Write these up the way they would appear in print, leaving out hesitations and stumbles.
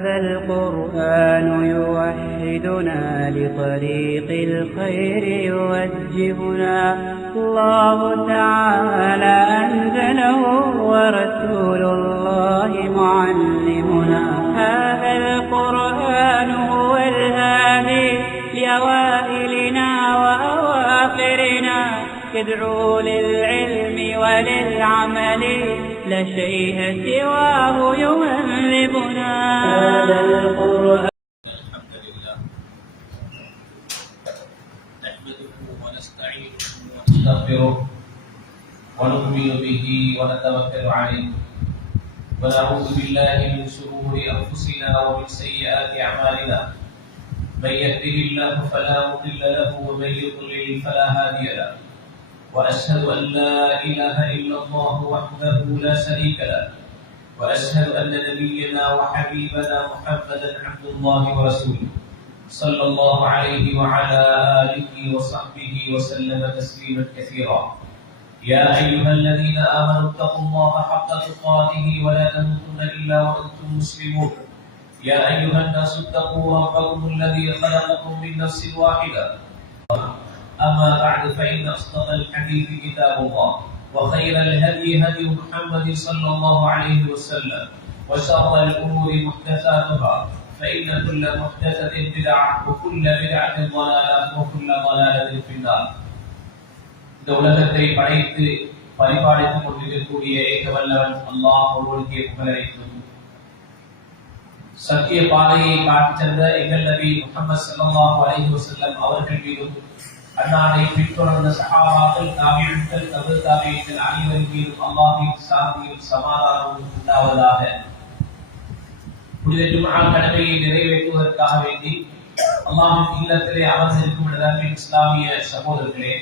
هذا القرآن يوحدنا لطريق الخير يوجهنا الله تعالى أنزله ورسول الله معلمنا هذا القرآن هو الهادي لأوائلنا وأواخرنا يدعو للعلم وللعمل لا شيء سواه يهذبنا هذا القرآن. الحمد لله نحمده ونستعينه ونستغفره ونؤمن به ونتوكل عليه ونعوذ بالله من شرور أنفسنا ومن سيئات أعمالنا من يهده الله فلا مضل له ومن يضلل فلا هادي له وأشهد أن لا إله إلا الله وحده لا شريك له وأشهد أن نبينا وحبيبنا محمدا عبد الله ورسوله صلى الله عليه وعلى آله وصحبه وسلم تسليما كثيرا يا أيها الذين آمنوا اتقوا الله حق تقاته ولا تموتن إلا وأنتم مسلمون يا أيها الناس اتقوا ربكم الذي خلقكم من نفس واحدة أما بعد فإن أصدق الحديث كتاب الله وخير الهدي هدي محمد صلى الله عليه وسلم وشر الأمور محدثاتها فإن كل محدثة بدعة وكل بدعة ضلالة وكل ضلالة في النار. இந்த உலகத்தை படைத்து பரிபாலித்துக் கொண்டிருக்கக்கூடிய ஏகவல்லவன் அல்லாஹ் ஒருவனுக்கே புகழனைத்தும் சத்திய பாதையை காட்டிச் சென்ற எங்கள் நபி முஹம்மது ஸல்லல்லாஹு அலைஹி வஸல்லம் அவர்கள் மீதும் அன்னாரை பின்தொடர்ந்த சஹாபாக்கள் தாபிஈன்கள் தபு தாபிஈன்கள் அனைவரின் மீதும் அல்லாஹ்வின் சாந்தியும் சமாதானமும் உண்டாவதாக. புனித ஜும்ஆ கடமையை நிறைவேற்றுவதற்காக வேண்டி அல்லாஹ்வின் இல்லத்திலே அமர்ந்திருக்கும் நண்பர்களே இஸ்லாமிய சகோதரர்களே,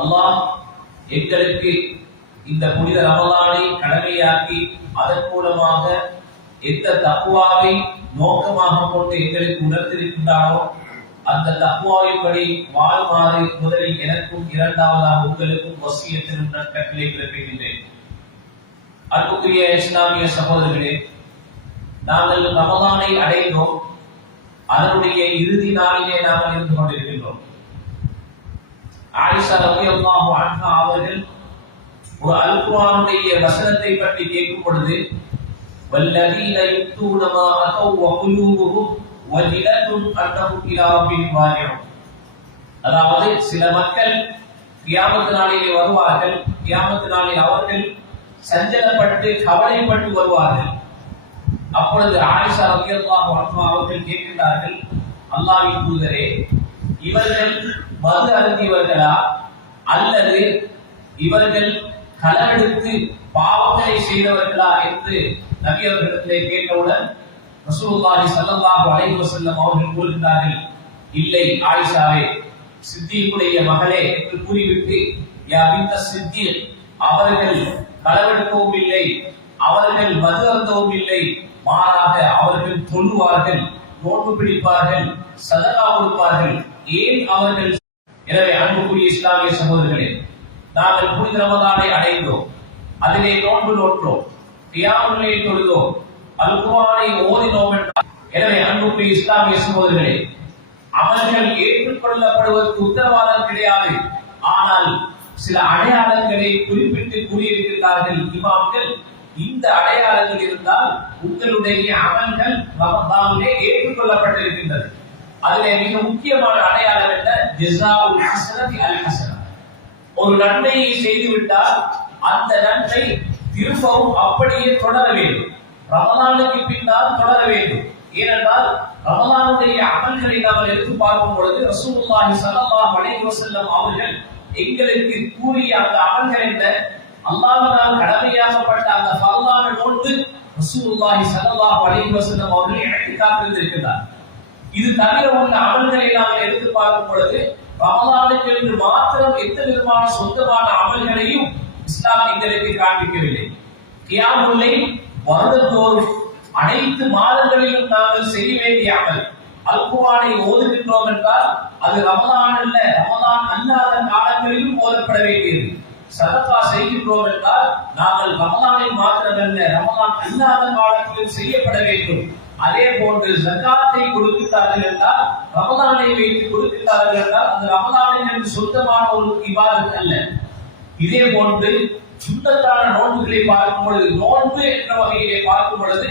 அல்லாஹ் எங்களுக்கு இந்த புனித ரமலானை கடமையாக்கி அதன் மூலமாக எந்த தக்வாவை நோக்கமாக கொண்டு எங்களுக்கு உணர்த்திருக்கின்றானோ அந்த தக்வாவின்படி வாழ்மாறு முதலில் எனக்கும் இரண்டாவதாக உங்களுக்கும் வசியத்திலும் கட்டளை பிறப்பிக்கின்றேன். அன்புக்குரிய இஸ்லாமிய சகோதரர்களே, நாங்கள் ரமலானை அடைந்தோம். அதனுடைய இறுதி நாளிலே நாங்கள் இருந்து கொண்டிருக்கின்றோம். ஆயிஷா ரலியல்லாஹு அன்ஹா அவர்கள் ஒரு அல் குர்ஆனுடைய வசனத்தை பற்றி கேட்கும் பொழுது வல்லதீன யுத்தூன மா அதவ் வ குலூபுஹும் வஜிலத்துன் அன்னஹும் இலா ரப்பிஹிம் ராஜிஊன். அதாவது சில மக்கள் கியாமத் நாளிலே வருவார்கள். கியாமத் நாளில் அவர்கள் சஞ்சலப்பட்டு கவலைப்பட்டு வருவார்கள். அப்பொழுது ஆயிஷா ரலியல்லாஹு அன்ஹா அவர்கள் கேட்கிறார்கள், அல்லாஹ்வின் தூதரே, இவர்கள் மது அருந்தியவர்களா அல்லது இவர்கள் களவெடுத்து பாவங்களை செய்தவர்களா என்று நபி அவர்களிடத்திலே கேட்டவுடன் ரசூலுல்லாஹி ஸல்லல்லாஹு அலைஹி வஸல்லம் அவர்கள் கூறுகிறார்கள், இல்லை ஆயிஷாவே, சித்திக்குடைய மகளே என்று கூறிவிட்டு, யா பின்த சித்திக், அவர்கள் களவெடுக்கவும் இல்லை, அவர்கள் மது அருந்தவும் இல்லை, மாறாக அவர்கள் தொழுவார்கள், நோன்பு பிடிப்பார்கள், சதகா கொடுப்பார்கள். ஏன் அவர்கள்? எனவே அன்புக்குரிய இஸ்லாமிய சகோதரர்களே, நாங்கள் புனித ரமலானை அடைந்தோம். அதிலே நோன்பு நோற்றோம், கியாமுல் லைல் தொழுதோம், அல் குர்ஆனை ஓதினோம் என்றால், எனவே அன்புக்குரிய இஸ்லாமிய சகோதரர்களே, அமல்கள் ஏற்றுக்கொள்ளப்படுவதற்கு உத்தரவாதம் கிடையாது. ஆனால் சில அடையாளங்களை குறிப்பிட்டு கூறியிருக்கிறார்கள் இமாம்கள். இந்த அடையாளங்கள் இருந்தால் உங்களுடைய அமல்கள் ரமலானிலே ஏற்றுக்கொள்ளப்பட்டிருக்கின்றது. அதிலே மிக முக்கியமான அடையாளம் என்ன? ஜஸாஉல் ஹஸனதி அல் ஹஸனா. ஒரு நன்மையை செய்துவிட்டால் அந்த நன்மை திரும்பவும் அப்படியே தொடர வேண்டும். ரமலானுக்கு பின்னால் தொடர வேண்டும். ஏனென்றால் ரமலானுடைய அமல்களை நாம் எடுத்து பார்க்கும் பொழுது ரசூலுல்லாஹி ஸல்லல்லாஹு அலைஹி வஸல்லம் அவர்கள் எங்களுக்கு கூறிய அந்த அமல்கள் என்ன? அல்லாஹ்வினால் கடமையாக்கப்பட்ட அந்த ஃபர்லான நோன்பு ரசூலுல்லாஹி ஸல்லல்லாஹு அலைஹி வஸல்லம் அவர்கள் இஹ்திகாஃப் இருந்திருக்கிறார். இது தவிர உள்ள அமல்களை நாம் எடுத்து பார்க்கும் பொழுது ரமலானுக்கு என்று மாத்திரம் எந்த விதமான சொந்தமான அமல்களையும் இஸ்லாம் எங்களுக்கு காண்பிக்கவில்லை. கியாமுல் லைல் வருடந்தோறும் அனைத்து மாதங்களிலும் நாங்கள் செய்ய வேண்டிய அமல். அல் குர்ஆனை ஓதுகின்றோம் என்றால் அது ரமலான் அல்ல, ரமலான் அல்லாத காலங்களிலும் ஓதப்பட வேண்டியது. சதகா செய்கின்றோம் என்றால் நாங்கள் ரமலானில் மாத்திரமல்ல ரமலான் அல்லாத காலத்திலும் செய்யப்பட வேண்டும். அதே போன்று ஜகாத்தை கொடுக்கிறார்கள் என்றால் ரமலானை வைத்து கொடுக்கிறார்கள் என்றால் அந்த ரமலானில் என்று சொந்தமான ஒரு இபாதத் அல்ல. இதே போன்று சுத்தத்தான நோன்புகளை பார்க்கும் பொழுது நோன்பு என்ற வகையிலே பார்க்கும் பொழுது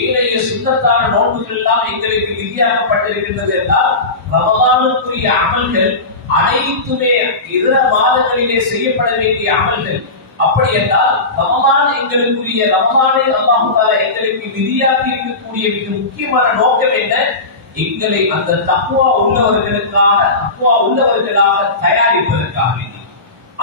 ஏனைய சுத்தத்தான நோன்புகள் எல்லாம் எங்களுக்கு விதியாக்கப்பட்டிருக்கின்றது என்றால் ரமலானுக்குரிய அமல்கள் அனைத்துமே இதர மாதங்களிலே செய்யப்பட வேண்டிய அமல்கள். அப்படி என்றால் ரமலான் எங்களுக்குரிய ரமலானை அல்லாஹ் தஆலா எங்களுக்கு விதியாக்கி இருக்கக்கூடிய மிக முக்கியமான நோக்கம் என்ன? எங்களை அந்த தக்வா உள்ளவர்களாக தயாரிப்பதற்காக.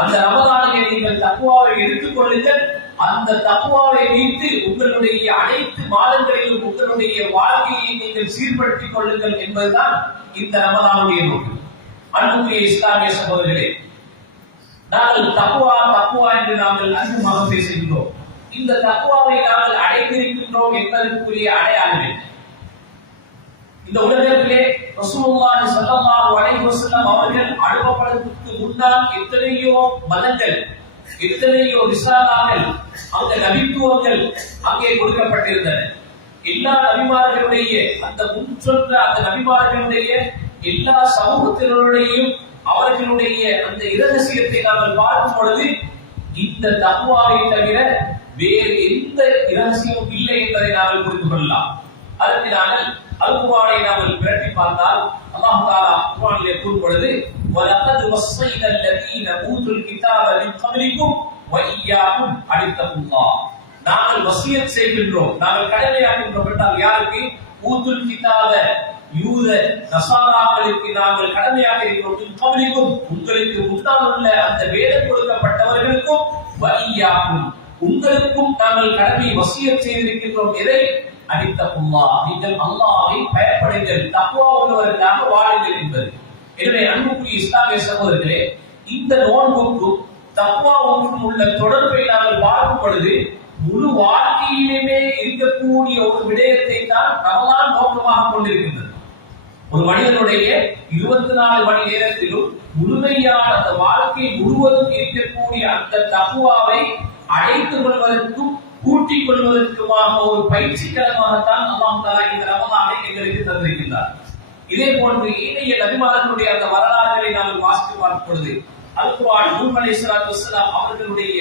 அந்த ரமலானிலே நீங்கள் தக்வாவை எடுத்துக் கொள்ளுங்கள். அந்த தக்வாவை வைத்து உங்களுடைய அனைத்து மாதங்களிலும் உங்களுடைய வாழ்க்கையை நீங்கள் சீர்படுத்திக் கொள்ளுங்கள் என்பதுதான் இந்த ரமலானுடைய நோக்கம். அன்புக்குரிய இஸ்லாமிய சகோதரர்களே, நாங்கள் தக்வா என்று நாங்கள் அதிகமாக பேசுகின்றோம். இந்த தக்வாவை நாங்கள் அடைந்திருக்கின்றோம் என்பதற்குரிய அடையாளம் என்ன? இந்த உலகத்திலே ரசூலுல்லாஹி ஸல்லல்லாஹு அலைஹி வஸல்லம் அவர்கள் அனுப்பப்படுவதற்கு முன்னால் எத்தனையோ மதங்கள், எத்தனையோ ரிசாலாக்கள், அந்த நபித்துவங்கள் அங்கே கொடுக்கப்பட்டிருந்தன. எல்லா நபிமார்களுடைய அந்த முன் சொன்ன அந்த நபிமார்களுடைய எல்லா சமூகத்தினருடையும் அவர்களுடைய அந்த இரகசியத்தை நாங்கள் பார்க்கும் பொழுது இந்த தக்வாவை தவிர வேறு எந்த இரகசியமும் இல்லை என்பதை நாங்கள் புரிந்து கொள்ளலாம். அதற்கு நாங்கள் அல்-குர்ஆனை நாங்கள் பிரட்டி பார்த்தால் அல்லாஹ் தஆலா குர்ஆனிலே கூறும் பொழுது வலகத் வஸைனா அல்லதீன ஊதுல் கிதாப மின் கப்லிக்கும் வ இய்யாக்கும் அனித்தகுல்லாஹ். நாங்கள் வசியத் செய்கின்றோம், நாங்கள் கடமையாக்குகின்றோம் என்றால் யாருக்கு? ஊதுல் கிதாப யூத நசாராக்களுக்கு நாங்கள் கடமையாக இருக்கிறோம். மின் கப்லிக்கும் உங்களுக்கு முன்னால் உள்ள அந்த வேதம் கொடுக்கப்பட்டவர்களுக்கும் வ இய்யாக்கும் உங்களுக்கும் நாங்கள் கடமை வசியத் செய்திருக்கின்றோம். எதை? அனித்தகுல்லாஹ், நீங்கள் அல்லாஹ்வை பயப்படுங்கள், தக்வா உள்ளவர்களாக வாழுங்கள் என்பது. எனவே அன்புக்குரிய இஸ்லாமிய சகோதரர்களே, இந்த நோன்புக்கும் தக்வாவுக்கும் உள்ள தொடர்பை நாங்கள் பார்க்கும் பொழுது முழு வாழ்க்கையிலுமே இருக்கக்கூடிய ஒரு விடயத்தை தான் ரமலான் நோக்கமாக கொண்டிருக்கின்றது. ஒரு மனிதனுடைய 24 மணி நேரத்திலும் முழுமையான அந்த வாழ்க்கை முழுவதும் இருக்கக்கூடிய அந்த தக்வாவை அடைத்துக் கொள்வதற்கும் கூட்டிக் கொள்வதற்குமாக ஒரு பயிற்சிகரமாகத்தான் அல்லாஹ் தஆலா இந்த ரமலானை எங்களுக்கு தந்திருக்கின்றார். இதே போன்று ஏனைய நபிமார்களுடைய அந்த வரலாறுகளை நாங்கள் வாசித்து பார்க்கும் பொழுது அல்-குர்ஆன் நூஹ் அலைஹிஸ்ஸலாத்து வஸ்ஸலாம் அவர்களுடைய,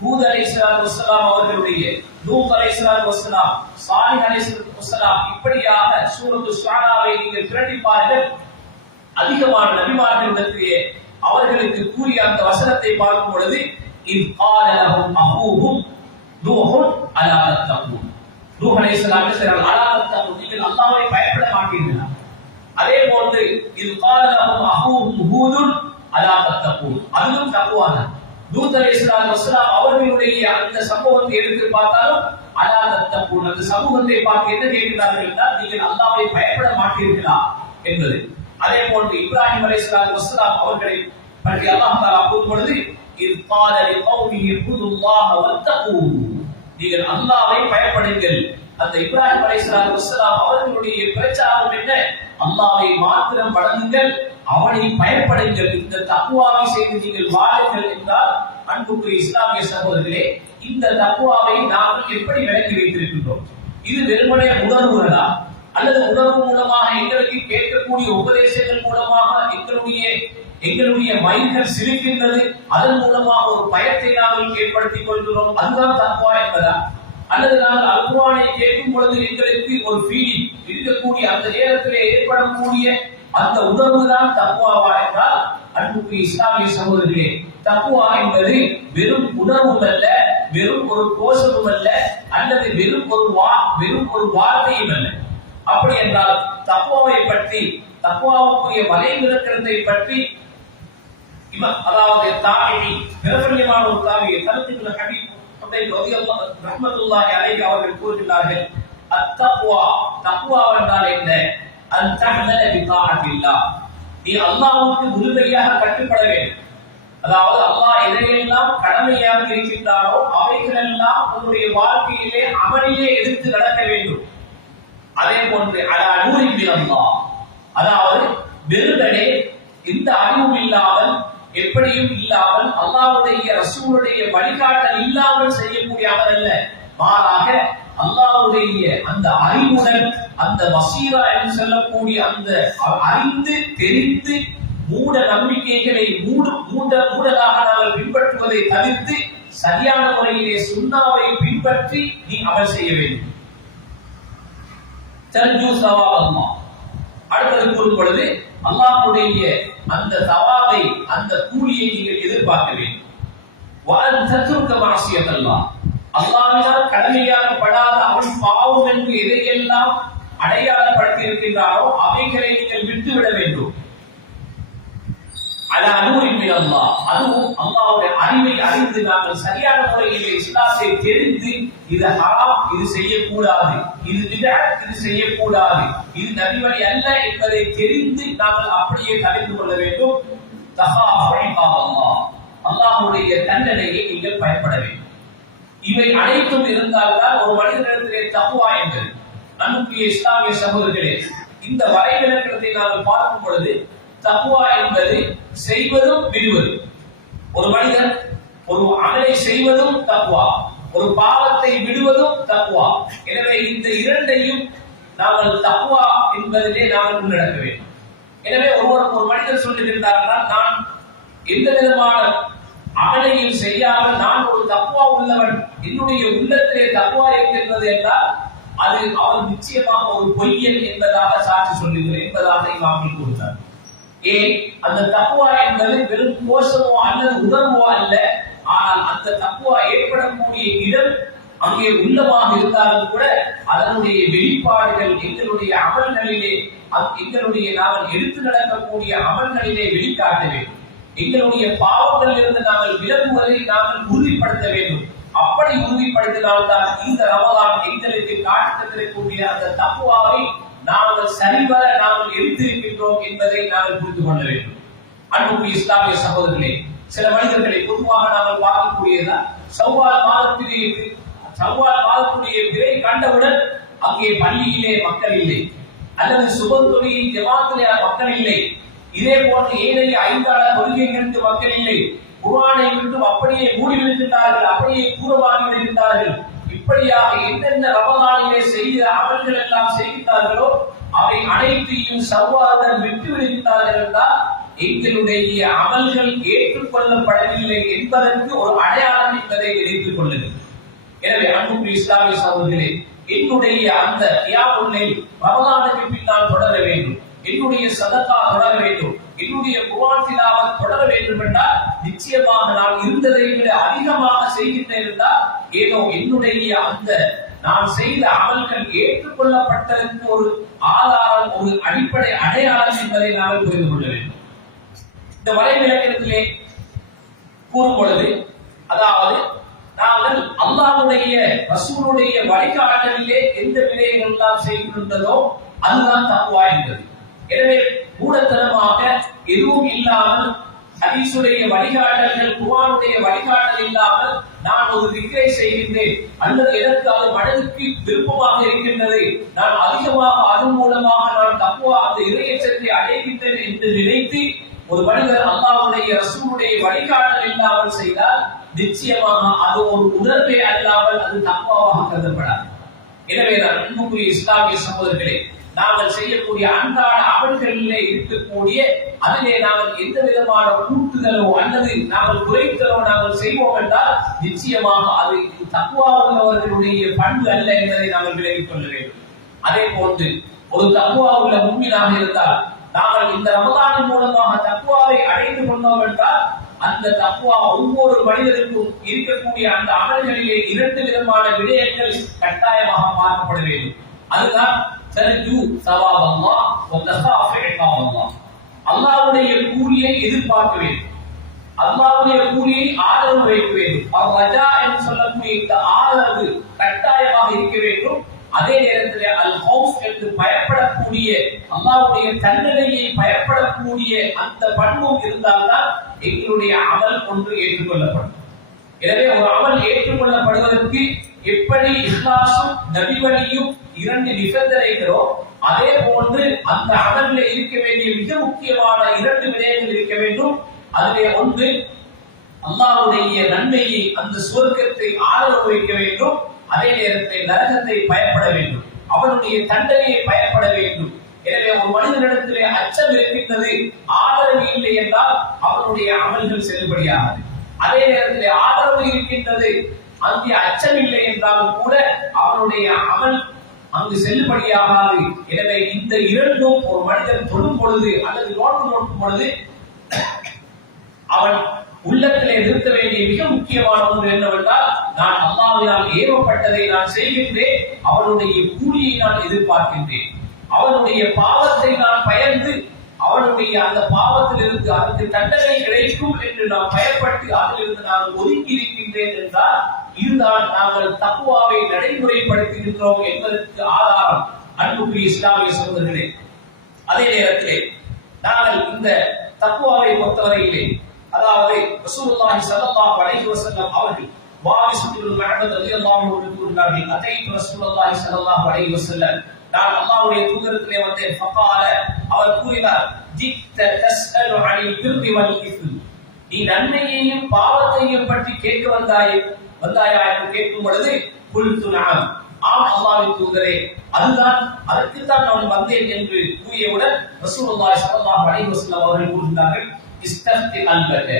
ஹூத் அலைஹிஸ்ஸலாத்து வஸ்ஸலாம் அவர்களுடைய, லூத் அலைஹிஸ்ஸலாத்து வஸ்ஸலாம், சாலிஹ் அலைஹிஸ்ஸலாத்து வஸ்ஸலாம், இப்படியாக சூரத்து ஷுஆராவை நீங்கள் திரட்டி பாருங்கள். அதிகமான நபிமார்களிடத்திலே அவர்களுக்கு கூறிய அந்த வசனத்தை பார்க்கும் பொழுது இன் கால லஹும் அஹூஹும் நூஹ் அலா தத்தகூன். நூஹ் அலைஹிஸ்ஸலாம் சொன்னார்கள், அலா தத்தகூன், நீங்கள் அல்லாஹ்வை பயப்பட மாட்டீர்களா? அதே போன்று இன் கால லஹும் அஹூஹும் ஹூதுன் அலா தத்தகூன், அதுவும் தக்வா தான். லூத் அலைஹிஸ்ஸலாத்து வஸ்ஸலாம் அவர்களுடைய அந்த சம்பவத்தை எடுத்து பார்த்தாலும் அலா தத்தகூன், அந்த சமூகத்தை பார்த்து என்ன கேட்கிறார்கள் என்றால் நீங்கள் அல்லாஹ்வை பயப்பட மாட்டீர்களா என்பது. அதே போன்று இப்ராஹிம் அலைஹிஸ்ஸலாத்து வஸ்ஸலாம் அவர்களை பற்றி அல்லாஹ் தஆலா கூறும் பொழுது இன் கால லிகௌமிஹி இப்துல்லாஹ வத்தகூ, நீங்கள் அல்லாஹ்வை பயப்படுங்கள். அந்த இப்ராஹிம் அலைஹிஸ்ஸலாத்து வஸ்ஸலாம் அவர்களுடைய பிரச்சாரம் என்ன? அல்லாஹ்வை மாத்திரம் வணங்குங்கள், அவனை பயப்படுங்கள், இந்த தக்வாவை செய்து நீங்கள் வாழுங்கள் என்றால் அன்புக்குரிய இஸ்லாமிய சகோதரர்களே, இந்த தக்வாவை நாங்கள் எப்படி விளக்கி வைத்திருக்கின்றோம்? இது வெறுமனே உணர்வுகளா அல்லது உணர்வு மூலமாக எங்களுக்கு கேட்கக்கூடிய உபதேசங்கள் மூலமாக எங்களுடைய மைண்ட்கள் சிரிக்கின்றது, அதன் மூலமாக ஒரு பயத்தை நாங்கள் ஏற்படுத்திக் கொள்கிறோம், அதுதான் தக்வா என்பதா? அல்லது நாங்கள் அல்-குர்ஆனை கேட்கும் பொழுது எங்களுக்கு ஒரு ஃபீலிங் இருக்கக்கூடிய அந்த நேரத்திலே ஏற்படக்கூடிய அந்த உணர்வு தான் தக்வாவா என்றால் அன்புக்குரிய இஸ்லாமிய சகோதரர்களே, தக்வா என்பது வெறும் உணர்வும் அல்ல, வெறும் ஒரு கோஷமும் அல்ல, அல்லது வெறும் ஒரு வார்த்தையும் அல்ல. அப்படி என்றால் தக்வாவை பற்றி, தக்வாவுக்குரிய வலைவிலக்கணத்தை பற்றி அதாவது தாபிஈ பிரபல்யமான ஒரு தாபிஈ தல்கிபுல் ஹபீப் ரஹ்மத்துல்லாஹி அலைஹி அவர்கள் கூறுகிறார்கள், அத்தக்வா, தக்வா என்றால் என்ன? அன் தஹ்தல பிதாஅத்தில்லாஹ், நீ அல்லாஹ்வுக்கு முழுமையாக கட்டுப்பட வேண்டும். அதாவது அல்லாஹ் எதையெல்லாம் கடமையாக இருக்கின்றானோ அவைகளெல்லாம் உன்னுடைய வாழ்க்கையிலே அமலிலே எடுத்து நடக்க வேண்டும். அதே போன்று அலா நூரின் மினல்லாஹ், அதாவது வெறுமனே எந்த அறிவும் இல்லாமல் எப்படியும் இல்லாமல் அல்லாஹ்வுடைய ரசூலுடைய வழிகாட்டல் இல்லாமல் செய்யக்கூடிய அமல் அல்ல. மாறாக அல்லாஹ்வுடைய அந்த அறிவுடன் அந்த வசீரா என்று சொல்லக்கூடிய அந்த அறிந்து தெரிந்து மூட நம்பிக்கைகளை மூடலாக நாங்கள் பின்பற்றுவதை தவிர்த்து சரியான முறையிலே சுன்னாவை பின்பற்றி நீ அமல் செய்ய வேண்டும். தர்ஜூ சவாப் அல்லாஹ். அடுத்தது கூறும் பொழுது அல்லாஹ்வுடைய அந்த சவாபை அந்த கூலியை நீங்கள் எதிர்பார்க்க வேண்டும். வஅன் தத்ருக மஅசியத் அல்லாஹ். அல்லாஹ்வினால் கடமையாக்கப்படாத அவன் பாவம் என்று எதையெல்லாம் அடையாளப்படுத்தி இருக்கின்றாரோ அவைகளை நீங்கள் விட்டுவிட வேண்டும். அலா நூரின் மின் அல்லாஹ். அதுவும் அல்லாஹ்வுடைய அறிவை அறிந்து நாங்கள் சரியான முறையில் இஸ்லாத்தை தெரிந்து இது ஹராம், இது செய்யக்கூடாது, இது பித்அத், இது செய்யக்கூடாது, இது நபி வழி அல்ல என்பதை தெரிந்து நாங்கள் அப்படியே தவிர்த்து கொள்ள வேண்டும். தஹாஃபு இகாப் அல்லாஹ். அல்லாஹ்வுடைய தண்டனையை நீங்கள் பயப்பட வேண்டும். இவை அனைத்தும் இருந்தால்தான் ஒரு மனிதனிடத்திலே தக்வா என்பது. அன்புக்குரிய இஸ்லாமிய சகோதரர்களே, இந்த வரைவிலக்கணத்தை நாங்கள் பார்க்கும் பொழுது தக்வா என்பது செய்வதும் விடுவதும். ஒரு மனிதன் ஒரு அமலை செய்வதும் தக்வா, ஒரு பாவத்தை விடுவதும் தக்வா. எனவே இந்த இரண்டையும் நாங்கள் தக்வா என்பதிலே நாங்கள் முன்னெடுக்க வேண்டும். எனவே ஒரு மனிதர் சொல்லுகின்றார்கள், நான் எந்த விதமான அமலையும் செய்யாமல் நான் ஒரு தக்வா உள்ளவன், என்னுடைய உள்ளத்திலே தக்வா இருக்கின்றது என்றால் அது அவர் நிச்சயமாக ஒரு பொய்யன் என்பதாக சாட்சி சொல்லுகிறேன் என்பதாக இமாம் கூறுகிறார். ஏன்? அந்த தக்வா என்பது வெறும் கோஷமோ அல்லது உணர்வோ அல்ல. ஆனால் அந்த தக்வா ஏற்படக்கூடிய இடம் அங்கே உள்ளமாக இருந்தாலும் கூட அதனுடைய வெளிப்பாடுகள் எங்களுடைய அமல்களிலே, எங்களுடைய நாங்கள் எடுத்து நடக்கக்கூடிய அமல்களிலே வெளிக்காட்ட வேண்டும். எங்களுடைய பாவங்களில் இருந்து நாங்கள் விலகுவதை நாங்கள் உறுதிப்படுத்த வேண்டும். அப்படி உறுதிப்படுத்தினால்தான் இந்த ரமலான் எங்களுக்கு காட்டுத்தரக்கூடிய அந்த தக்வாவை நாங்கள் சரிவர நாங்கள் எடுத்திருக்கின்றோம் என்பதை நாங்கள் புரிந்து கொள்ள வேண்டும். அன்புக்குரிய இஸ்லாமிய சகோதரர்களே, சில மனிதர்களை பொதுவாக நாங்கள் பார்க்கக்கூடியதா, ஷவ்வால் மாதத்துடைய பிறை கண்டவுடன் அங்கே பள்ளியிலே மக்கள் இல்லை, அல்லது சுபஹ் தொழுகை ஜமாத்திலே மக்கள் இல்லை, இதே போன்று ஏனைய ஐந்தாள தொழுகைகளுக்கு மக்கள் இல்லை, குர்ஆனை விட்டு அப்படியே மூடி விடுகின்றார்கள், அப்படியே தூரமாகி விடுகின்றார்கள். இப்படியாக என்னென்ன ரமலானிலே செய்த அமல்கள் எல்லாம் செய்கின்றார்களோ அவை அனைத்தையும் சவ்வாலுடன் விட்டு விடுகின்றார்கள் என்றால் எங்களுடைய அமல்கள் ஏற்றுக்கொள்ளப்படவில்லை என்பதற்கு ஒரு அடையாளம் என்பதை நினைத்துக் கொள்ளுங்கள். எனவே அன்புக்குரிய இஸ்லாமிய சகோதரர்களே, என்னுடைய அந்த கியாமுல் லைல் ரமலானுக்கு பின்னால் தொடர வேண்டும், என்னுடைய சதகா தொடர வேண்டும், என்னுடைய குர்ஆன் திலாவத் தொடர வேண்டும் என்றால் நிச்சயமாக நான் இருந்ததை விட அதிகமாக செய்கின்றேன் என்றால் ஏதோ என்னுடைய அந்த நான் செய்த அமல்கள் ஏற்றுக்கொள்ளப்பட்டதற்கு ஒரு ஆதாரம், ஒரு அடிப்படை அடையாளம் என்பதை நாங்கள் புரிந்து கொள்ள வேண்டும். இந்த வரைவிலக்கணத்திலே கூறும் பொழுது, அதாவது நாங்கள் அல்லாஹ்வுடைய ரசூலுடைய வழிகாட்டலிலே எந்த விடயங்கள் எல்லாம் செய்கின்றதோ அதுதான் தக்வா என்பது. எனவே மூடத்தனமாக எதுவும் இல்லாமல் ஹதீஸுடைய வழிகாட்டல்கள், குர்ஆனுடைய வழிகாட்டல் இல்லாமல் நான் ஒரு திக்ரை செய்கின்றேன் அல்லது எதற்காக மனதுக்கு விருப்பமாக இருக்கின்றது, நான் அதிகமாக அதன் மூலமாக நான் தக்வா அந்த இறையச்சத்தை அடைகின்றேன் என்று நினைத்து ஒரு மனிதர் அல்லாஹ்வுடைய ரசூலுடைய வழிகாட்டல் இல்லாமல் செய்தால் நிச்சயமாக அது ஒரு உணர்வே அல்லாமல் அது தக்வாவாக கருதப்படாது. எனவே அன்புக்குரிய இஸ்லாமிய சகோதரர்களே, நாங்கள் செய்யக்கூடிய அன்றாட அமல்களிலே இருக்கக்கூடிய அதிலே நாங்கள் எந்த விதமான கூட்டுதலோ அல்லது நாங்கள் குறைத்தலோ நாங்கள் செய்வோம் என்றால் நிச்சயமாக அது தக்வா உள்ளவர்களுடைய பண்பு அல்ல என்பதை நாங்கள் விலகிக் கொள்ள வேண்டும். அதே போன்று ஒரு தக்வா உள்ள முஃமினாக இருந்தால் நாங்கள் இந்த ரமலானின் மூலமாக தக்வாவை அடைந்து கொண்டோம் என்றால் அந்த தக்வா ஒவ்வொரு மனிதருக்கும் இருக்கக்கூடிய அந்த அமல்களிலே இரண்டு விதமான விடயங்கள் கட்டாயமாக பார்க்கப்பட வேண்டும். அதுதான் தர்ஜூ சவாப் அல்லாஹ் வ தகாஃபு இகாப் அல்லாஹ். அல்லாஹ்வுடைய கூலியை எதிர்பார்க்க வேண்டும், அல்லாஹ்வுடைய கூலியை ஆதரவு வைக்க வேண்டும். அர்-ரஜா என்று சொல்லக்கூடிய இந்த ஆதரவு கட்டாயமாக இருக்க வேண்டும். அதே நேரத்தில் அல் ஹவுஃப் என்று பயப்படக்கூடிய, அல்லாஹ்வுடைய தண்டனையை பயப்படக்கூடிய அந்த பண்பும் இருந்தால்தான் எங்களுடைய அமல் ஒன்று ஏற்றுக்கொள்ளப்படும். எனவே ஒரு அமல் ஏற்றுக்கொள்ளப்படுவதற்கு எப்படி இஹ்லாஸும் நபிவழியும் இரண்டு நிபந்தனைகளோ அதே போன்று அந்த அமலில் இருக்க வேண்டிய மிக முக்கியமான இரண்டு விடயங்கள் இருக்க வேண்டும். அதிலே ஒன்று அல்லாஹ்வுடைய நன்மையை, அந்த சுவர்க்கத்தை ஆதரவு வைக்க வேண்டும். அதே நேரத்தில் நரகத்தை பயப்பட வேண்டும், அவனுடைய தண்டனையை பயப்பட வேண்டும். எனவே ஒரு மனிதனிடத்திலே அச்சம் இருக்கின்றது, ஆதரவு இல்லை என்றால் அவனுடைய அமல்கள் செல்லுபடியாகாது. அதே நேரத்திலே ஆதரவு இருக்கின்றது, அங்கே அச்சம் இல்லை என்றாலும் கூட அவனுடைய அமல் அங்கு செல்லுபடியாகாது. எனவே இந்த இரண்டும் ஒரு மனிதன் தொடும் பொழுது அல்லது நோக்கும் பொழுது அவன் உள்ளத்திலே நிறுத்த வேண்டிய மிக முக்கியமான ஒன்று என்னவென்றால், நான் அல்லாஹ்வினால் ஏவப்பட்டதை நான் செய்கின்றேன், அவனுடைய கூலியை நான் எதிர்பார்க்கின்றேன், அவனுடைய பாவத்தை நான் பயந்து அவனுடைய அந்த பாவத்திலிருந்து அதற்கு தண்டனை கிடைக்கும் என்று நாம் பயப்பட்டு அதிலிருந்து நான் ஒதுக்கி இருக்கின்றேன் என்றால், இதுதான் நாங்கள் தக்வாவை நடைமுறைப்படுத்துகின்றோம் என்பதற்கு ஆதாரம். அன்புக்குரிய இஸ்லாமிய சகோதரர்களே, அதே நேரத்திலே நாங்கள் இந்த தக்வாவை பொறுத்தவரையிலே, அதாவது ரசூலுல்லாஹி ஸல்லல்லாஹு அலைஹி வஸல்லம் அவர்கள் வாரிஸ் இப்னு மஹ்மத் ரலியல்லாஹு அன்ஹு கூறினார்கள், அதைத்து ரசூலுல்லாஹி ஸல்லல்லாஹு அலைஹி வஸல்லம், நான் அல்லாஹ்வுடைய தூதரிடத்திலே வந்தேன். ஃபகால, அவர் கூறினார், ஜித்த தஸ்அலு அனில் பிர்ரி வல் இஸ்ம், நீ நன்மையையும் பாவத்தையும் பற்றி கேட்க வந்தாயா என்று கேட்கும் பொழுது, குல்து நஅம், ஆம் அல்லாஹ்வின் தூதரே, அதுதான், அதற்குத்தான் நான் வந்தேன் என்று கூறியவுடன் ரசூலுல்லாஹி ஸல்லல்லாஹு அலைஹி வஸல்லம் அவர்கள் கூறினார்கள், இஸ்தஃப்தி கல்பக,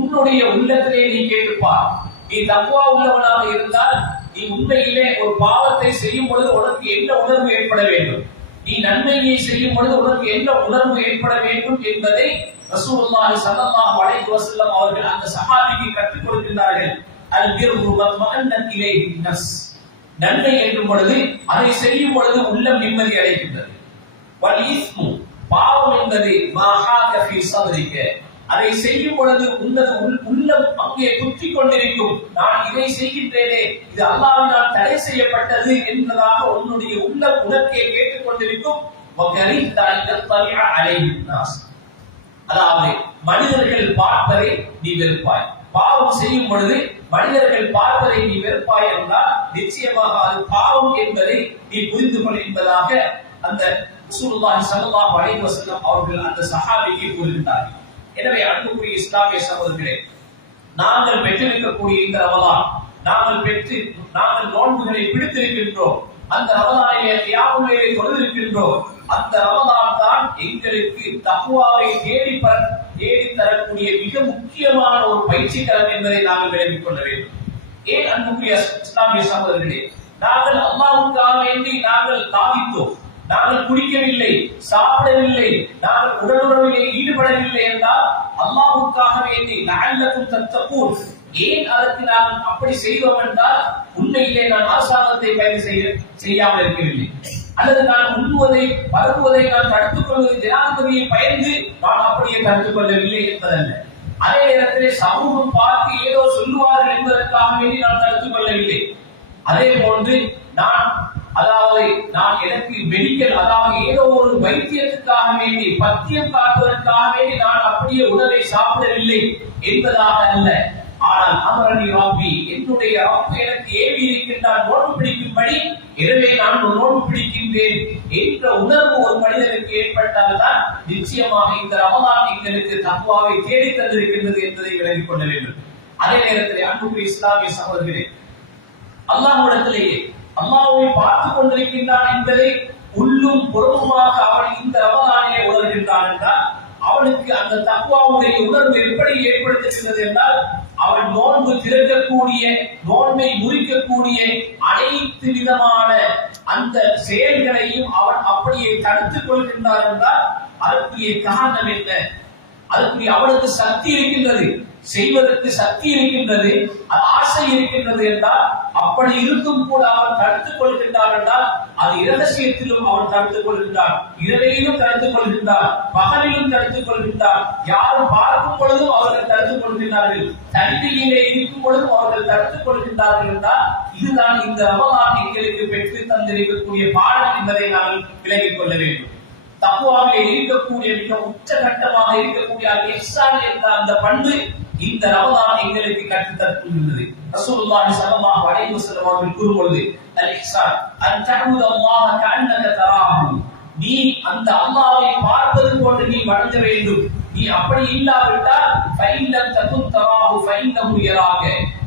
உன்னுடைய உள்ளத்திலே நீ கேட்டுப்பார். நீ தக்வா உள்ளவனாக இருந்தால் நீ உண்மையிலே ஒரு பாவத்தை செய்யும் பொழுது உனக்கு என்ன உணர்வு ஏற்பட வேண்டும், நீ நன்மையை செய்யும் பொழுது உனக்கு என்ன உணர்வு ஏற்பட வேண்டும் என்பதை ரசூலுல்லாஹி ஸல்லல்லாஹு அலைஹி வஸல்லம் அவர்கள் அந்த சஹாபிக்கு கற்றுக் கொடுக்கின்றார்கள். அல் பிர்ரு மத்மஅன்னத் இலைஹி நஃப்ஸ், நன்மை என்னும் பொழுது அதை செய்யும் பொழுது உள்ளம் நிம்மதி அடைகின்றது. வல் இஸ்மு, பாவம் என்பது மஹாக ஃபீ ஸத்ரிக, அதை செய்யும் பொழுது உள்ளம் அங்கே குத்திக் கொண்டிருக்கும், நான் இதை செய்கின்றேனே, இது அல்லாஹ்வினால் தடை செய்யப்பட்டது என்பதாக உன்னுடைய உள்ளம் உனக்கே கேட்டுக் கொண்டிருக்கும். அதாவது மனிதர்கள் பார்ப்பதை நீ வெறுப்பாய், பாவம் செய்யும் பொழுது மனிதர்கள் பார்ப்பதை நீ வெறுப்பாய் என்றால் நிச்சயமாக அது பாவம் என்பதை நீ புரிந்து கொள் என்பதாக அந்த ரசூலுல்லாஹி ஸல்லல்லாஹு அலைஹி வஸல்லம் அவர்கள் அந்த சஹாபிக்கு கூறுகின்றார்கள். எனவே அன்புக்குரிய இஸ்லாமிய சகோதரர்களே, நாங்கள் பெற்றிருக்கக்கூடிய இந்த ரமலான், நாங்கள் நோன்புகளை பிடித்திருக்கின்றோம், அந்த ரமலானிலே கியாமுல்லைலை தொழுதிருக்கின்றோம், அந்த ரமலான் தான் எங்களுக்கு தக்வாவை தேடி தரக்கூடிய மிக முக்கியமான ஒரு பயிற்சிக்களம் என்பதை நாங்கள் விளங்கிக் கொள்ள வேண்டும். ஏன் அன்புக்குரிய இஸ்லாமிய சகோதரர்களே, நாங்கள் அல்லாஹ்வுக்காக வேண்டி நாங்கள் தாவித்தோம், நாங்கள் குடிக்கவில்லை, சாப்பிடவில்லை, நாங்கள் உடலுறவிலே ஈடுபடவில்லை என்றால் அல்லாஹ்வுக்காக வேண்டி லஅல்லக்கும் தத்தகூன், ஏன் அதற்கு நாம் அப்படி செய்தோம் என்றால் உண்மையிலே நான் அரசாங்கத்தை பயன் செய்யாமல் இருக்கவில்லை, அல்லது நான் உண்ணுவதை பருகுவதை நான் தடுத்துக் கொள்வதை ஜனாதிபதியை பயந்து நான் அப்படியே தடுத்துக் கொள்ளவில்லை என்பதல்ல. அதே நேரத்திலே சமூகம் பார்த்து ஏதோ சொல்லுவார்கள் என்பதற்காக வேண்டி நான் தடுத்துக் கொள்ளவில்லை. அதே போன்று நான் எனக்கு மெடிக்கல், அதாவது ஏதோ ஒரு வைத்தியத்துக்காக வேண்டி பத்தியம் காட்டுவதற்காக வேண்டி நான் அப்படியே உணவை சாப்பிடவில்லை என்பதாக அல்ல. ஆனால் அமரணி ராபி, என்னுடைய ரப்பு எனக்கு ஏவி இருக்கின்றான் நோன்பு பிடிக்கும்படி, எனவே நான் நோன்பு பிடிக்கின்றேன் என்ற உணர்வு ஒரு மனிதனுக்கு ஏற்பட்டால் தான் நிச்சயமாக இந்த ரமலான் எங்களுக்கு தக்வாவை தேடி தந்திருக்கின்றது என்பதை விளங்கிக் கொள்ள வேண்டும். அதே நேரத்தில் அன்புக்குரிய இஸ்லாமிய சகோதரர்களே, அல்லாஹ்விடத்திலேயே அல்லாஹ்வை பார்த்துக் கொண்டிருக்கின்றான் என்பதை உள்ளும் புறமுமாக அவன் இந்த ரமலானிலே உணர்கின்றான் என்றால் அவனுக்கு அந்த தக்வாவுடைய உணர்வு எப்படி ஏற்படுத்துகிறது என்றால், அவன் நோன்பு திறக்கக்கூடிய, நோன்பை முறிக்கக்கூடிய அனைத்து விதமான அந்த செயல்களையும் அவன் அப்படியே தடுத்துக் கொள்கின்றான் என்றால் அதற்குரிய காரணம் என்ன? அதற்கு அவனுக்கு சக்தி இருக்கின்றது, செய்வதற்கு சக்தி இருக்கின்றது, ஆசை இருக்கின்றது என்றால் அப்படி இருக்கும் கூட அவன் தடுத்துக் கொள்கின்றான் என்றால் அது இரகசியத்திலும் அவன் தடுத்துக் கொள்கின்றான், இரவையிலும் தடுத்துக் கொள்கின்றான், பகலிலும் தடுத்துக் கொள்கின்றான், யாரும் பார்க்கும் பொழுதும் அவர்கள் தடுத்துக் கொள்கின்றார்கள், தனிமையிலே இருக்கும் பொழுதும் அவர்கள் தடுத்துக் கொள்கின்றார்கள் என்றால் இதுதான் இந்த ரமலான் எங்களுக்கு பெற்று தந்திருக்கக்கூடிய பாடம் என்பதை நாங்கள் விலகிக் கொள்ள வேண்டும். தக்வாவிலே இருக்கக்கூடிய மிக உச்சகட்டமாக இருக்கக்கூடிய இஹ்சான் என்ற அந்த பண்பு இந்த ரமலான் எங்களுக்கு கற்றுத் தருகின்றது. ரசூலுல்லாஹி ஸல்லல்லாஹு அலைஹி வஸல்லம் அவர்கள் கூறும்பொழுது, அல் இஹ்சான் அன் தஅபுத அல்லாஹ கஅன்னக தராஹு, நீ அந்த அல்லாஹ்வை பார்ப்பது போன்று நீ வணங்க வேண்டும். நீ அப்படி இல்லாவிட்டால் ஃபைல்லம் தகுன் தராஹு ஃபைன்னஹு யராக,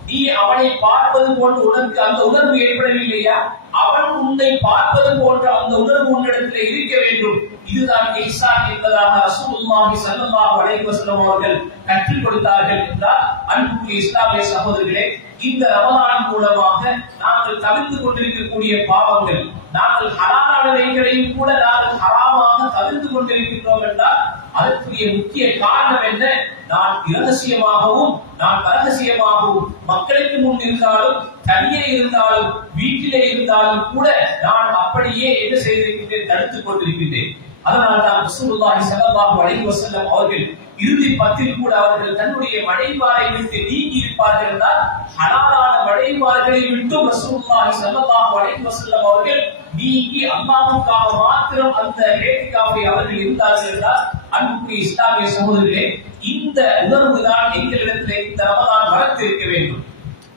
நீ அவனை பார்ப்பது போன்ற உனக்கு அந்த உணர்வு ஏற்படவில்லையா, அவன் உன்னை பார்ப்பது போன்ற அந்த உணர்வு உன்னிடத்தில் இருக்க வேண்டும். இதுதான் இஹ்சான் என்பதாக ரசூலுல்லாஹி ஸல்லல்லாஹு அலைஹி வஸல்லம் அவர்கள் கற்றுக் கொடுத்தார்கள் என்றால், அன்புக்குரிய இஸ்லாமிய சகோதரர்களே, இந்த ரமலான் மூலமாக நாங்கள் தவிர்த்து கொண்டிருக்கக்கூடிய பாவங்கள், நாங்கள் ஹலாலானவைகளையும் கூட நாங்கள் ஹராமாக தவிர்த்து கொண்டிருக்கின்றோம் என்றால் அதற்குரிய முக்கிய காரணம் என்ன? நான் இரகசியமாகவும் நான் ரகசியமாகவும் மக்களுக்கு முன் இருந்தாலும் தனியே இருந்தாலும் வீட்டிலே இருந்தாலும் கூட நான் அப்படியே என்ன செய்திருக்கின்றேன், தடுத்துக் கொண்டிருக்கின்றேன். அதனால்தான் ரசூலுல்லாஹி ஸல்லல்லாஹு அலைஹி வஸல்லம் அவர்கள் இறுதி பத்தில் கூட அவர்கள் தன்னுடைய மனைவிமாரை விட்டு நீங்கி இருப்பார்கள் என்றால் ஹலாலான மனைவிமார்களை விட்டு ரசூலுல்லாஹி ஸல்லல்லாஹு அலைஹி வஸல்லம் அவர்கள் நீங்கி அல்லாஹ்வுக்காக மாத்திரம் அந்த இஹ்திகாஃபை அவர்கள் இருந்தார்கள் என்றால், அன்புக்குரிய இஸ்லாமிய சகோதரர்களே, இந்த உணர்வு தான் எங்களிடத்திலே இந்த ரமலான் வளர்த்திருக்க வேண்டும்.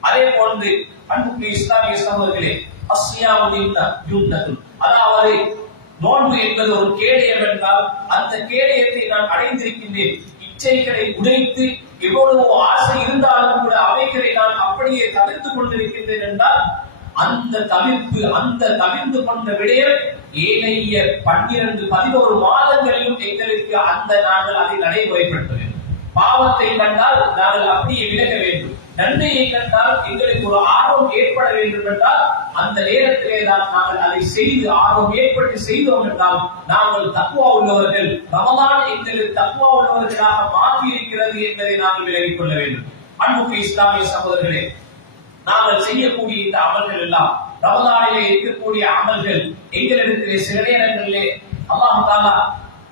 அதே போன்று அன்புக்குரிய இஸ்லாமிய சகோதரர்களே, அஸ்ஸியாமு ஜுன்னத்துன், அதாவது நோன்பு என்பது ஒரு கேடயம் என்றால் அந்த கேடயத்தை நான் அடைந்திருக்கின்றேன். இச்சைகளை உடைத்து எவ்வளவு ஆசை இருந்தாலும் கூட அவைகளை நான் அப்படியே தவிர்த்து கொண்டிருக்கின்றேன் என்றால் அந்த தவிர்த்து கொண்ட விடயம் ஏனைய 12-11 மாதங்களிலும் எங்களுக்கு நாங்கள் அதை நடைமுறைப்படுத்த வேண்டும். பாவத்தை கண்டால் நாங்கள் அப்படியே விலக வேண்டும். நன்மையை கண்டால் எங்களுக்கு ஒரு ஆர்வம் ஏற்பட வேண்டும் என்றால் அந்த நேரத்திலே தான் நாங்கள் அதை செய்து ஆர்வம் ஏற்பட்டு செய்தோம் என்றால் நாங்கள் தக்வா உள்ளவர்கள், ரமலான் எங்களுக்கு தக்வா உள்ளவர்களாக மாற்றி இருக்கிறது என்பதை நாங்கள் விலகிக் கொள்ள வேண்டும். அன்புக்கு இஸ்லாமிய சகோதரர்களே, நாங்கள் செய்யக்கூடிய இந்த அமல்கள் எல்லாம், ரமலானிலே இருக்கக்கூடிய அமல்கள், எங்களிடத்திலே சில நேரங்களிலே அல்லாஹ் தஆலா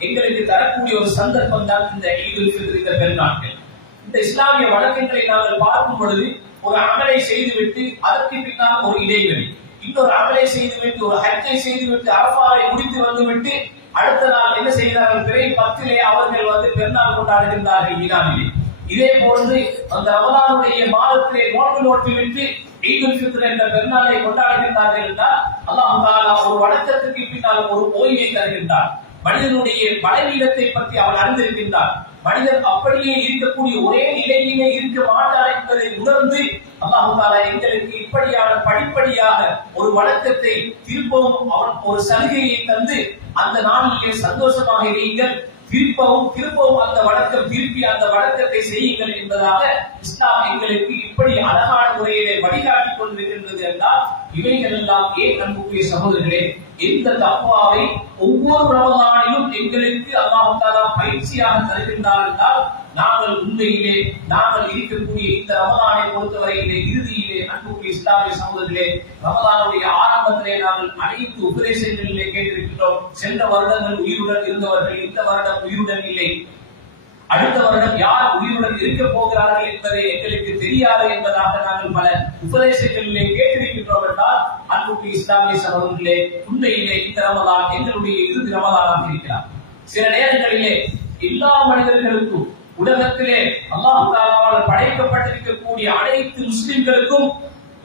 எங்களுக்கு தரக்கூடிய ஒரு சந்தர்ப்பம் தான் இந்த ஈதுல் ஃபித்ர், இந்த பெருநாட்கள். இந்த இஸ்லாமிய வழக்கங்களை நாங்கள் பார்க்கும் பொழுது ஒரு அமலை செய்துவிட்டு அதற்கு பின்னால் ஒரு இடைவெளி, இன்னொரு அமலை செய்துவிட்டு ஒரு ஹஜ்ஜை செய்துவிட்டு அரஃபாவை முடித்து வந்துவிட்டு அடுத்த நாள் என்ன செய்கிறார்கள், பிறை 10 அவர்கள் பெருநாள் கொண்டாடுகின்றார்கள் ஈரானிலே. இதே போன்று அந்த ரமலானுடைய மாதத்திலே நோன்பு நோட்டுவிட்டு ஈதுல் ஃபித்ர் என்ற பெருநாளை கொண்டாடுகின்றார்கள் என்றால் அல்லாஹ் தஆலா ஒரு வணக்கத்துக்கு பின்னால் ஒரு ஓய்வை தருகின்றார். மனிதனுடைய பலவீனத்தை பற்றி அவன் அறிந்திருக்கின்றார். மனிதன் அப்படியே இருக்கக்கூடிய ஒரே நிலையிலே இருக்க மாட்டார் என்பதை உணர்ந்து அல்லாஹ் தஆலா எங்களுக்கு இப்படியான படிப்படியாக ஒரு வணக்கத்தை திருப்பவும் அவன் ஒரு சலுகையை தந்து அந்த நாளிலே சந்தோஷமாக இருங்கள், திருப்பவும் அந்த வணக்கம் திருப்பி அந்த வணக்கத்தை செய்யுங்கள் என்பதாக இஸ்லாம் எங்களுக்கு இப்படி அழகான முறையிலே வழிகாட்டி கொண்டிருக்கின்றது என்றால் இவைகள் எல்லாம் ஏன் அன்புக்குரிய சகோதரர்களே, இந்த தக்வாவை ஒவ்வொரு ரமலானிலும் எங்களுக்கு அல்லாஹ் தஆலா பயிற்சியாக தருகின்றார் என்றால் நாங்கள் உண்மையிலே நாங்கள் இருக்கக்கூடிய இந்த ரமலானை பொறுத்தவரையிலே இறுதியிலே அன்புக்குரிய இஸ்லாமிய சகோதரர்களே, ரமலானுடைய ஆரம்பத்திலே நாங்கள் அனைத்து உபதேசங்களிலே கேட்டிருக்கிறோம். சென்ற வருடங்கள் உயிருடன் இருந்தவர்கள் இந்த வருடம் உயிருடன் இல்லை, அடுத்த வருடம் யார் உயிருடன் இருக்க போகிறார்கள் என்பதை எங்களுக்கு தெரியாது என்பதாக நாங்கள் பல உபதேசங்களிலே கேட்டிருக்கின்றோம் என்றால் அன்புக்குரிய இஸ்லாமிய சகோதரர்களே, உண்மையிலே இந்த ரமலான் எங்களுடைய இறுதி ரமலானாக இருக்கிறார். சில நேரங்களிலே எல்லா மனிதர்களுக்கும் உலகத்திலே அல்லாஹ் தஆலாவால் படைக்கப்பட்டிருக்கக்கூடிய அனைத்து முஸ்லிம்களுக்கும்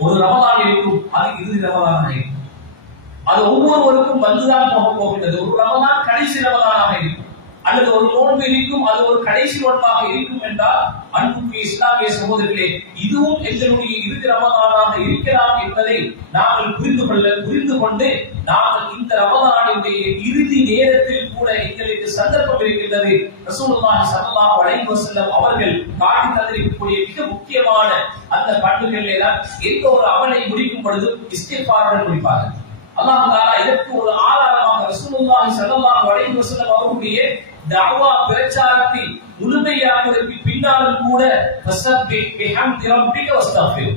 ஒரு ரமலான் இருக்கும், அது இறுதி ரமலானாக இருக்கும். அது ஒவ்வொருவருக்கும் வந்துதான் போகின்றது. ஒரு ரமலான் கடைசி ரமலானாக இருக்கும், அல்லது ஒரு நோன்பு இருக்கும், அது ஒரு கடைசி நோன்பாக இருக்கும் என்றால் அன்புக்குரிய இஸ்லாமிய சகோதரர்களே, இதுவும் எங்களுடைய இறுதி ரமலானாக இருக்கலாம் என்பதை நாங்கள் புரிந்து கொண்டு நாங்கள் இந்த ரமலானுடைய இறுதி நேரத்தில் கூட எங்களுக்கு சந்தர்ப்பம் இருக்கின்றது. ரசூலுல்லாஹி ஸல்லல்லாஹு அலைஹி வஸல்லம் அவர்கள் காட்டி தந்திருக்கக்கூடிய மிக முக்கியமான அந்த பண்புகளிலே தான் எந்த ஒரு அமலை முடிக்கும் பொழுது இஸ்திக்ஃபாருடன் முடிப்பார்கள். அல்லாஹ் தஆலா இதற்கு ஒரு ஆதாரமாக ரசூலுல்லாஹி ஸல்லல்லாஹு அலைஹி வஸல்லம் அவர்களுடைய தஅவா பிரச்சாரத்தை முழுமையாக்குவதற்கு பின்னாலும் கூட ஃபஸப்பிஹ் பிஹம்தி ரப்பிக வஸ்தக்ஃபிர்,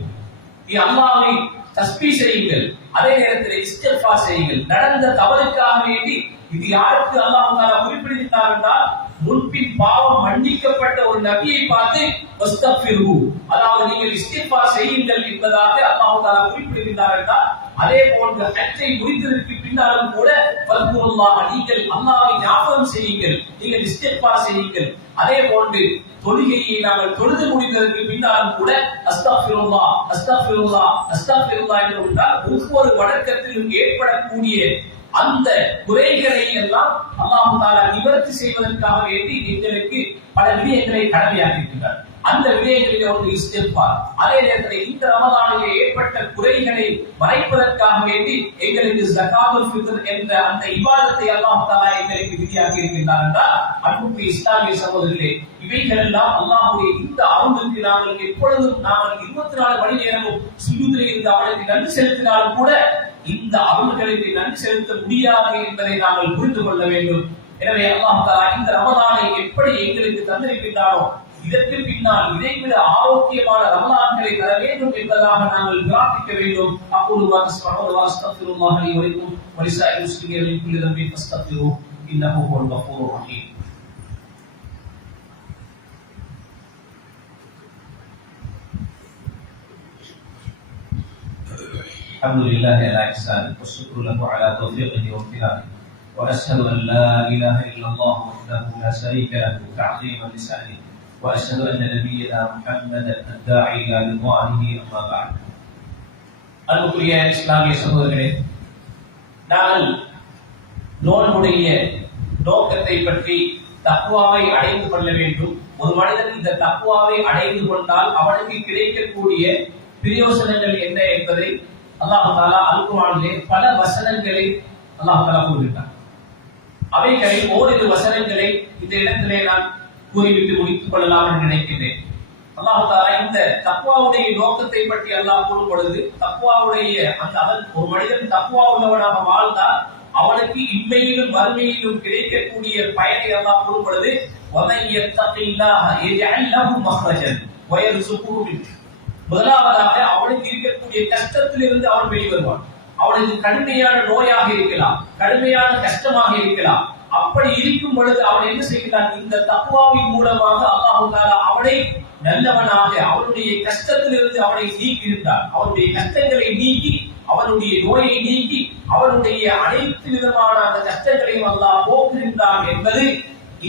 நீ அல்லாஹ்வை தஸ்பீஹ் செய்யுங்கள், அதே நேரத்தில் இஸ்திக்ஃபார் செய்யுங்கள். நடந்த தவறுக்காக வேண்டி இது யாருக்கு அல்லாஹ் தஆலா குறிப்பிடுகிறார் என்றால் முன்பின் பாவம் மன்னிக்கப்பட்ட ஒரு நபியை பார்த்து வஸ்தக்ஃபிரு, அதாவது நீங்கள் இஸ்திக்ஃபார் செய்யுங்கள் என்பதாக அல்லாஹ் தஆலா குறிப்பிடுகிறார் என்றால் அதே போன்று ஹஜ்ஜை முடித்ததற்கு பின்னாலும் கூட ஃபல்குல்லாஹ், நீங்கள் அல்லாஹ்வை ஞாபகம் செய்யுங்கள், நீங்கள் இஸ்திக்ஃபார் செய்யுங்கள். அதே போன்று தொழுகையை நாங்கள் தொழுது முடித்ததற்கு பின்னாலும் கூட அஸ்தக்ஃபிருல்லாஹ் அஸ்தக்ஃபிருல்லாஹ் அஸ்தக்ஃபிருல்லாஹ் என்று ஒவ்வொரு வணக்கத்திலும் ஏற்படக்கூடிய அந்த குறைகளை எல்லாம் அல்லாஹ் தஆலா நிவர்த்தி செய்வதற்காக வேண்டி எங்களுக்கு பல விடயங்களை கடமையாக்கியிருக்கிறார். அந்த விடயங்களிலே ஒன்று இஸ்திக்பார். அதே நேரத்தில் இந்த ரமதானிலே ஏற்பட்ட குறைகளை மறைப்பதற்காக வேண்டி எங்களுக்கு ஜகாத்துல் ஃபித்ர் என்ற அந்த இபாதத்தை அல்லாஹ் தஆலா எங்களுக்கு விதியாக்கி இருக்கின்றார் என்றால், அன்புக்குரிய இஸ்லாமிய சகோதரர்களே, இவைகள் எல்லாம் அல்லாஹ்வுடைய இந்த அருளுக்கு நாங்கள் எப்பொழுதும் 24 மணி நேரமும் சுஜூதிலே இருந்து அவனுக்கு நன்றி செலுத்தினாலும் கூட இந்த அருள்களுக்கு நன்றி செலுத்த முடியாது என்பதை நாங்கள் புரிந்து கொள்ள வேண்டும். எனவே அல்லாஹ் தஆலா இந்த ரமதானை எப்படி எங்களுக்கு தந்திருக்கின்றாரோ இதற்கு பின்னால் இதைவிட ஆரோக்கியமான ரமலான்களை தர வேண்டும் என்பதாக நாங்கள் பிரார்த்திக்க வேண்டும். அக்கூலு மா தஸ்மஊன வ அஸ்தக்ஃபிருல்லாஹ லி வ லக்கும் வ லிஸாயிரில் முஸ்லிமீன மின் குல்லி தம்பின் ஃபஸ்தக்ஃபிருஹு இன்னஹு ஹுவல் கஃபூருர் ரஹீம். அல்ஹம்துலில்லாஹி அலா இஹ்சானிஹி வ ஷ்குரு லஹு அலா தௌஃபீகிஹி வ இம்தினானிஹி வ நஷ்ஹது அன் லா இலாஹா இல்லல்லாஹு வஹ்தஹு லா ஷரீக லஹு தஅஸீமன் லிஸானிஹி وأشهد أن نبينا محمدا الداعي إلى رضوانه أما بعد. அன்புக்குரிய இஸ்லாமிய சகோதரர்களே, நாங்கள் நோன்புடைய நோக்கத்தை பற்றி தக்வாவை அடைந்து கொள்ள வேண்டும். ஒரு மனிதன் இந்த தக்வாவை அடைந்து கொண்டால் அவனுக்கு கிடைக்கக்கூடிய பிரயோசனங்கள் என்ன என்பதை அல்லாஹ் தஆலா அல் குர்ஆனிலே பல வசனங்களை அல்லாஹ் தஆலா கூறுகிறார். அவைகளில் ஓரிரு வசனங்களை இந்த இடத்திலே நான் கூறிவிட்டு முடித்துக் கொள்ளலாம் என்று நினைக்கிறேன். அல்லாஹ் தஆலா இந்த தக்வாவுடைய நோக்கத்தை பற்றி அல்லாஹ் கூறும் பொழுது, தக்வாவுடைய அந்த ஒரு மனிதன் தக்வா உள்ளவனாக வாழ்ந்தால் அவனுக்கு இம்மையிலும் மறுமையிலும் கிடைக்கக்கூடிய பயனை அல்லாஹ் கூறும் பொழுது, வமன் யத்தகில்லாஹ யஜ்அல் லஹு மக்ரஜன் வ யர்ஸுகுஹு மின். முதலாவதாக அவனுக்கு இருக்கக்கூடிய கஷ்டத்திலிருந்து அவன் வெளிவருவான். அவனுக்கு கடுமையான நோயாக இருக்கலாம், கடுமையான கஷ்டமாக இருக்கலாம். அப்படி இருக்கும் பொழுது அவன் என்ன செய்கிறான்? இந்த தக்வாவின் மூலமாக அல்லாஹ் தஆலா அவனை நல்லவனாக, அவனுடைய கஷ்டத்திலிருந்து அவனை நீக்கியிருந்தார். அவனுடைய கஷ்டங்களை நீக்கி, அவனுடைய நோயை நீக்கி, அவனுடைய அனைத்து விதமான அந்த கஷ்டங்களையும் அல்லாஹ் போக்குகின்றான் என்பது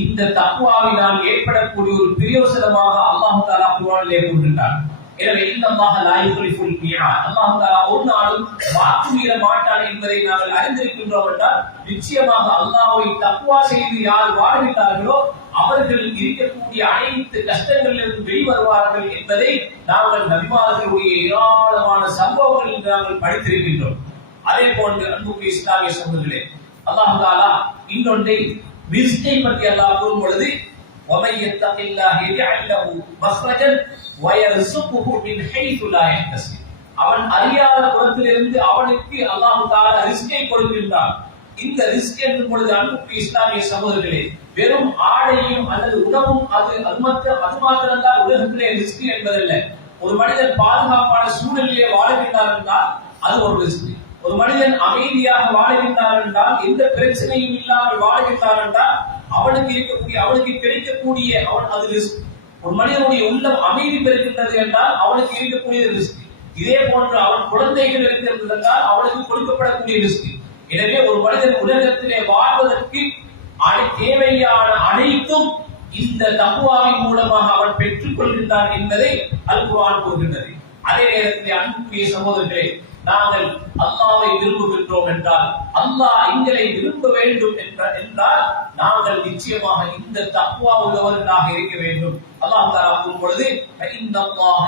இந்த தக்வாவினால் ஏற்படக்கூடிய ஒரு பிரயோசனமாக அல்லாஹ் தஆலா குர்ஆனிலே கூறுகின்றார். எனவே இன்னல்லாஹ லா யுக்லிஃபுல் மிஆத், அல்லாஹ் தஆலா ஒரு நாளும் வாக்கு மீற மாட்டான் என்பதை நாங்கள் அறிந்திருக்கின்றோம் என்றால், நிச்சயமாக அல்லாஹ்வை தக்வா செய்து யார் வாழ்கிறார்களோ அவர்கள் இருக்கக்கூடிய அனைத்து கஷ்டங்களிலிருந்து வெளிவருவார்கள் என்பதை நாங்கள் நபிமார்களுடைய ஏராளமான சம்பவங்களில் நாங்கள் படித்திருக்கின்றோம். அதே போன்று அன்புக்குரிய இஸ்லாமிய சகோதரர்களே, அல்லாஹ் தஆலா இன்னொன்றை ரிஸ்கை பற்றி அல்லாஹ் கூறும் பொழுது, வமன் யத்தகில்லாஹ யஜ்அல் லஹு மக்ரஜன் வ யர்ஸுகுஹு மின் ஹைது லா யஹ்தஸிப். அவன் அறியாத புறத்திலிருந்து அவனுக்கு அல்லாஹ் தஆலா ரிஸ்கை கொடுக்கின்றான். இந்த ரிஸ்க் என்னும் பொழுது அன்புக்குரிய இஸ்லாமிய சகோதரர்களே, வெறும் ஆடையும் அல்லது உணவும் அது மாத்திரம்தான் உலகத்திலே ரிஸ்க் என்பதல்ல. ஒரு மனிதன் பாதுகாப்பான சூழலிலே வாழுகின்றார் என்றால் அது ஒரு ரிஸ்க். ஒரு மனிதன் அமைதியாக வாழுகின்றார் என்றால், எந்த பிரச்சனையும் இல்லாமல் வாழுகின்றார் என்றால் அவனுக்கு கிடைக்கக்கூடிய அது ரிஸ்க். ஒரு மனிதனுடைய உள்ளம் அமைதி பெறுகின்றது என்றால் அவனுக்கு இருக்கக்கூடிய ரிஸ்க். இதே போன்று அவன் குழந்தைகள் இருக்கிறது என்றால் அவனுக்கு கொடுக்கப்படக்கூடிய ரிஸ்க். எனவே ஒரு மனிதன் உலகத்திலே வாழ்வதற்கு தேவையான அனைத்தும் இந்த தக்வாவின் மூலமாக அவன் பெற்றுக் கொள்கின்றான் என்பதை அல் குர்ஆன் கூறுகின்றது. அதே நேரத்தில் அன்புக்குரிய சகோதரர்களே, நாங்கள் அல்லாஹ்வை விரும்புகின்றோம் என்றால், அல்லாஹ் எங்களை விரும்ப வேண்டும் என்றால் நாங்கள் நிச்சயமாக இந்த தக்வா உள்ளவர்களாக இருக்க வேண்டும். அல்லாஹ் தஆலா கூறும் பொழுது, இன்னல்லாஹ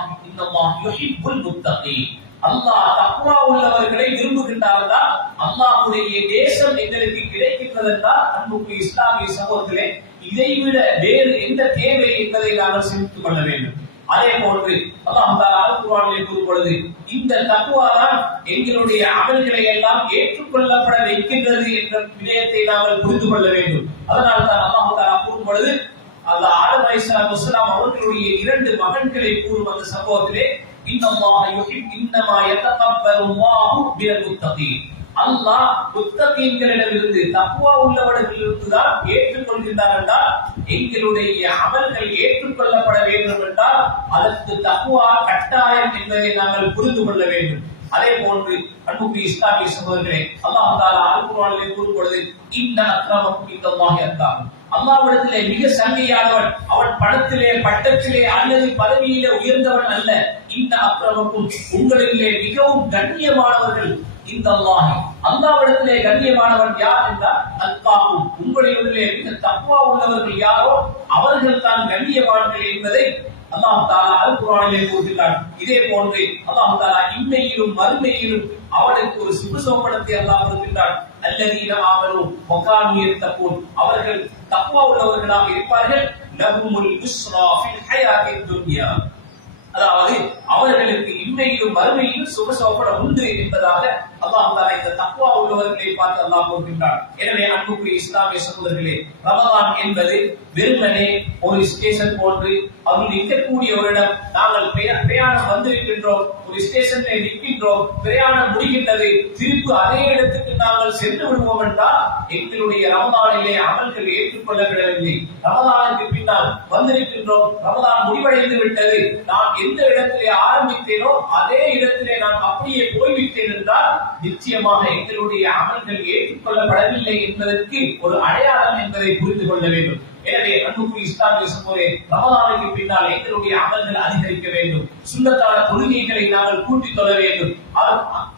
யுஹிப்புல் முத்தகீன், அல்லாஹ் தக்வா உள்ளவர்களை விரும்புகின்றார்கள். அல்லாஹ்வுடைய தேசம் எங்களுக்கு கிடைக்கின்றது என்றால், அன்புக்குரிய இஸ்லாமிய சகோதரர்களே, இதைவிட வேறு எந்த தேவை என்பதை நாங்கள் சிந்தித்துக் கொள்ள வேண்டும். அதே போன்று அல்லாஹ் தஆலா அல் குர்ஆனிலே கூறும் பொழுது, இந்த தக்வா தான் எங்களுடைய அமல்களை எல்லாம் ஏற்றுக்கொள்ளப்பட வைக்கின்றது என்ற விடயத்தை நாங்கள் புரிந்து கொள்ள வேண்டும். அதனால் தான் அல்லாஹ் தஆலா கூறும் பொழுது, ஆதம் அலைஹிஸ்ஸலாத்து வஸ்ஸலாம் அவர்களுடைய 2 மகன்களை கூறும் அந்த சம்பவத்திலே, இன்னமா யதகப்பலுல்லாஹு மினல் முத்தகீன், அல்லாஹ் முத்தகீன்களிடமிருந்து தக்வா உள்ளவர்களிடமிருந்து தான் ஏற்றுக்கொள்கின்றார் என்றால், எங்களுடைய அமல்கள் ஏற்றுக்கொள்ளப்பட வேண்டும் என்றால் அதற்கு தக்வா கட்டாயம் என்பதை நாங்கள் புரிந்து கொள்ள வேண்டும். அதே போன்று அன்புக்குரிய இஸ்லாமிய சகோதரர்களே, அல்லாஹ் தஆலா அல் குர்ஆனிலே கூறும் பொழுது, இன்ன அக்ரமக்கும் இன்தல்லாஹி அத்காக்கும், அல்லாஹ்விடத்திலே மிக சங்கையானவன் அவன் பணத்திலே பட்டத்திலே அல்லது பதவியிலே உயர்ந்தவன் அல்ல. இன்ன அக்ரமக்கும், உங்களிலே மிகவும் கண்ணியமானவர்கள் இந்தல்லாஹி அல்லாஹ்விடத்திலே கண்ணியமானவன் யார் என்றால் அத்காஹும் உங்களிடத்திலே மிக தக்வா உள்ளவர்கள் யாரோ அவர்கள் தான் கண்ணியமானவர்கள் என்பதை அல்லாஹ் தஆலா அல் குர்ஆனிலே கூறுகிறார். இதே போன்று அல்லாஹ் தஆலா இம்மையிலும் மறுமையிலும் அவனுக்கு ஒரு சுபசோபனத்தை அல்லாஹ் கொடுக்கின்றான். அல்லதீன ஆமனு வ கானூ யத்தகூன் அவர்கள் தக்வா உள்ளவர்களாக இருப்பார்கள். லஹுமுல் புஸ்ரா ஃபில் ஹயாத்தித் துன்யா அதாவது அவர்களுக்கு இம்மையிலும் மறுமையிலும் சுபசோபனம் உண்டு என்பதாக அல்லாஹ் தஆலா இந்த தக்வா உள்ளவர்களை பார்த்து அல்லாஹ் கூறுகின்றான். எனவே அன்புக்குரிய இஸ்லாமிய சகோதரர்களே, ரமலான் என்பது வெறுமனே ஒரு ஸ்டேஷன் போன்று அவர்கள் நிற்கக்கூடிய ஒரு இடம். நாங்கள் பிரயாணம் வந்திருக்கின்றோம், ஒரு ஸ்டேஷனில் நிற்கின்றோம், பிரயாணம் முடிகின்றது, திருப்பி அதே இடத்துக்கு நாங்கள் சென்று விடுவோம் என்றால் எங்களுடைய ரமலானிலே அமல்கள் ஏற்றுக்கொள்ளப்படவில்லை. ரமலானுக்கு பின்னால் வந்திருக்கின்றோம், ரமலான் முடிவடைந்து விட்டது, நான் எந்த இடத்திலே ஆரம்பித்தேனோ அதே இடத்திலே நான் அப்படியே போய்விட்டேன் என்றால் நிச்சயமாக எங்களுடைய அமல்கள் ஏற்றுக்கொள்ளப்படவில்லை என்பதற்கு ஒரு அடையாளம் என்பதை புரிந்து கொள்ள வேண்டும். எனவே அன்புக்குரிய இஸ்லாமிய சகோதரர்களே, ரமலானுக்கு பின்னால் எங்களுடைய அமல்கள் அதிகரிக்க வேண்டும். சுன்னத்தான தொழுகைகளை நாங்கள் கூட்டித் தொழ வேண்டும்.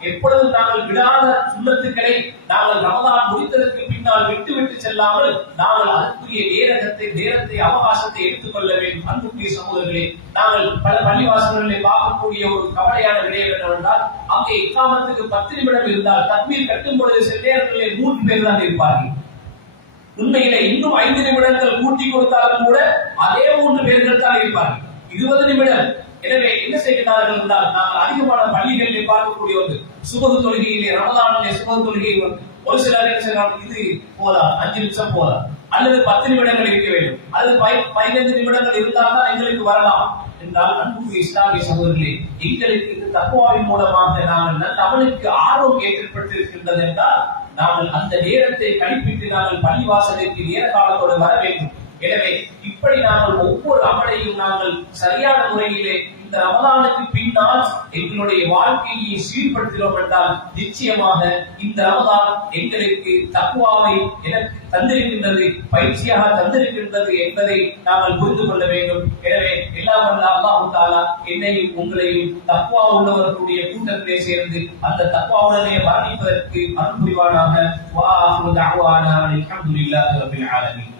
எப்பொழுது நாங்கள் விடாத சுன்னத்துக்களை நாங்கள் ரமலான் முடித்ததற்கு பின்னால் விட்டு செல்லாமல் நாங்கள் அதற்குரிய நேரத்தை அவகாசத்தை எடுத்துக்கொள்ள வேண்டும். அன்புக்குரிய சகோதரர்களே, நாங்கள் பல பள்ளிவாசல்களை பார்க்கக்கூடிய ஒரு கவலையான விடயம் என்னவென்றால், அங்கே இக்காமத்துக்கு 10 நிமிடம் இருந்தால் தக்பீர் கட்டும் பொழுது சில நேரங்களில் 3 பேர் தான் இருப்பார்கள். உண்மையிலே இன்னும் 5 நிமிடங்கள் கூட்டி கொடுத்தாலும் கூட அதே 3 பேர்கள் தான் இருப்பார்கள். 20 நிமிடம். எனவே என்ன செய்கிறார்கள் என்றால், நாங்கள் அதிகமான பள்ளிகளிலே பார்க்கக்கூடிய ஒன்று சுபஹ் தொழுகையிலே, ரமலானிலே சுபஹ் தொழுகை ஒரு சிலர் என்ன செய்யறாங்க, இது போதா 5 நிமிஷம் போதா அல்லது 10 நிமிடங்கள் இருக்க வேண்டும், அல்லது 15 நிமிடங்கள் இருந்தால் தான் எங்களுக்கு வரலாம் என்றால், அன்புக்குரிய இஸ்லாமிய சகோதரர்களே, எங்களுக்கு இந்த தக்வாவின் மூலமாக நாங்கள் நல்ல அமலுக்கு ஆர்வம் ஏற்பட்டிருக்கின்றது என்றால் நாங்கள் அந்த நேரத்தை கணிப்பிட்டு நாங்கள் பள்ளிவாசலுக்கு நேர காலத்தோடு வர வேண்டும். எனவே இப்படி நாங்கள் ஒவ்வொரு அமலையும் நாங்கள் சரியான முறையிலே இந்த ரமலானுக்கு பின்னால் எங்களுடைய வாழ்க்கையை சீர்படுத்தினோம் என்றால் நிச்சயமாக இந்த ரமலான் எங்களுக்கு தக்வாவை எனக்கு தந்திருக்கின்றது, பயிற்சியாக தந்திருக்கின்றது என்பதை நாங்கள் புரிந்து கொள்ள வேண்டும். எனவே எல்லாம் வல்ல அல்லாஹ் தஆலா என்னையும் உங்களையும் தக்வா உள்ளவர்களுடைய கூட்டத்திலே சேர்ந்து அந்த தக்வாவுடனே மரணிப்பதற்கு அருள் புரிவானாக. வ ஆகிரு தஅவானா அல்ஹம்துலில்லாஹி ரப்பில் ஆலமீன்.